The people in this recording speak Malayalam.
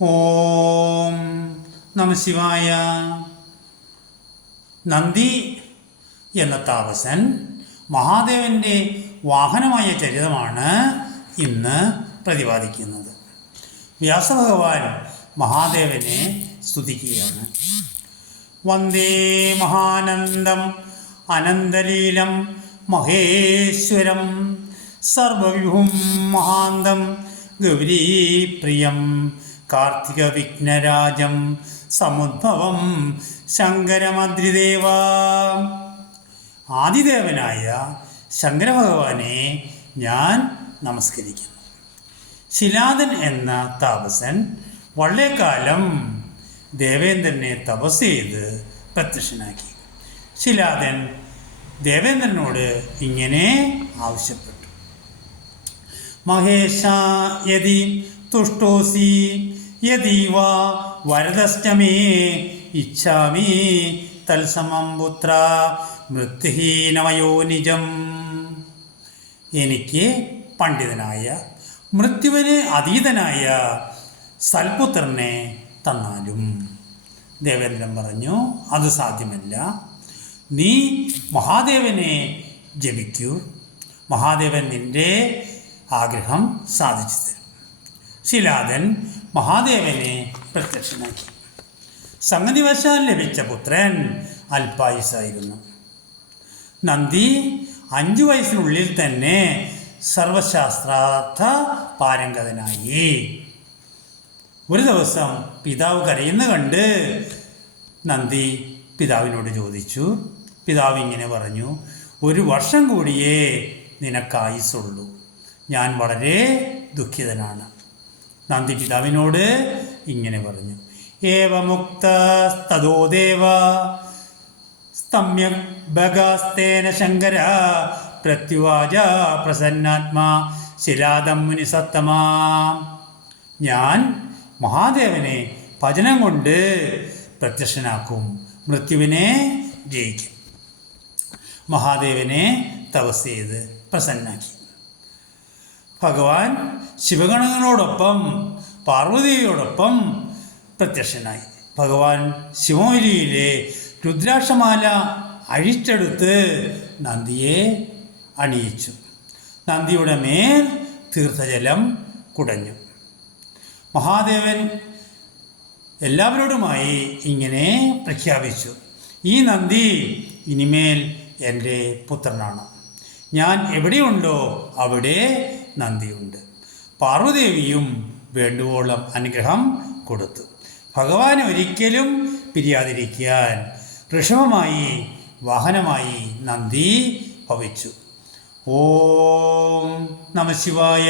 ഓം നമഃശിവായ. നന്ദി എന്ന താപസൻ മഹാദേവൻ്റെ വാഹനമായ ചരിതമാണ് ഇന്ന് പ്രതിപാദിക്കുന്നത്. വ്യാസഭഗവാൻ മഹാദേവനെ സ്തുതിക്കുകയാണ്. വന്ദേ മഹാനന്ദം അനന്തലീലം മഹേശ്വരം സർവവിഭും മഹാന്തം ഗൗരീപ്രിയം കാർത്തികവിഘ്നരാജം സമുദ്ഭവം ശങ്കരമദ്രിദേവ. ആദിദേവനായ ശങ്കരഭഗവാനെ ഞാൻ നമസ്കരിക്കുന്നു. ശിലാദൻ എന്ന താപസൻ വളരെക്കാലം ദേവേന്ദ്രനെ തപസ് ചെയ്ത് പ്രത്യക്ഷനാക്കി. ശിലാദൻ ദേവേന്ദ്രനോട് ഇങ്ങനെ ആവശ്യപ്പെട്ടു: മഹേശ യതി തുഷ്ടോസി യദീവ വരദശ്ചമേ ഇച്ഛാമി തത്സമം പുത്ര മൃത്യുഹീനമയോ നിജം. എനിക്ക് പണ്ഡിതനായ മൃത്യുവിന് അതീതനായ സൽപുത്രനെ തന്നാലും. ദേവേന്ദ്രൻ പറഞ്ഞു, അത് സാധ്യമല്ല. നീ മഹാദേവനെ ജപിക്കൂ, മഹാദേവൻ നിന്റെ ആഗ്രഹം സാധിച്ചു തരും. ശിലാദൻ മഹാദേവനെ പ്രത്യക്ഷനാക്കി. സംഗതിവശാൽ ലഭിച്ച പുത്രൻ അല്പായുസായിരുന്നു. നന്ദി 5 വയസ്സിനുള്ളിൽ തന്നെ സർവശാസ്ത്രാർത്ഥ പാരംഗതനായി. ഒരു ദിവസം പിതാവ് കരയുന്ന കണ്ട് നന്ദി പിതാവിനോട് ചോദിച്ചു. പിതാവ് ഇങ്ങനെ പറഞ്ഞു: 1 വർഷം കൂടിയേ നിനക്കായുസുള്ളൂ. ഞാൻ വളരെ ദുഃഖിതനാണ്. നന്ദി പിതാവിനോട് ഇങ്ങനെ പറഞ്ഞു: ഏവമുക്തസ്തദോ ദേവ സ്തമ്യക് ഭഗസ്തേന ശങ്കര പ്രത്യുവാച പ്രസന്നാത്മാ ശിലാദം മുനിസത്തമാ. ഞാൻ മഹാദേവനെ ഭജനം കൊണ്ട് പ്രത്യക്ഷനാക്കും, മൃത്യുവിനെ ജയിക്കും. മഹാദേവനെ തപസ് ചെയ്ത് പ്രസന്നാക്കി. ഭഗവാൻ ശിവഗണങ്ങളോടൊപ്പം പാർവതിയോടൊപ്പം പ്രത്യക്ഷനായി. ഭഗവാൻ ശിവമലിയിലെ രുദ്രാക്ഷമാല അഴിച്ചെടുത്ത് നന്ദിയെ അണിയിച്ചു. നന്ദിയുടെ മേൽ തീർത്ഥജലം കുടഞ്ഞു. മഹാദേവൻ എല്ലാവരോടുമായി ഇങ്ങനെ പ്രഖ്യാപിച്ചു: ഈ നന്ദി ഇനിമേൽ എൻ്റെ പുത്രനാണ്. ഞാൻ എവിടെയുണ്ടോ അവിടെ നന്ദിയുണ്ട്. പാർവദേവിയും വേണ്ടുവോളം അനുഗ്രഹം കൊടുത്തു. ഭഗവാൻ ഒരിക്കലും പിരിയാതിരിക്കാൻ ഋഷഭമായി വാഹനമായി നന്ദി ഭവിച്ചു. ഓം നമഃശിവായ.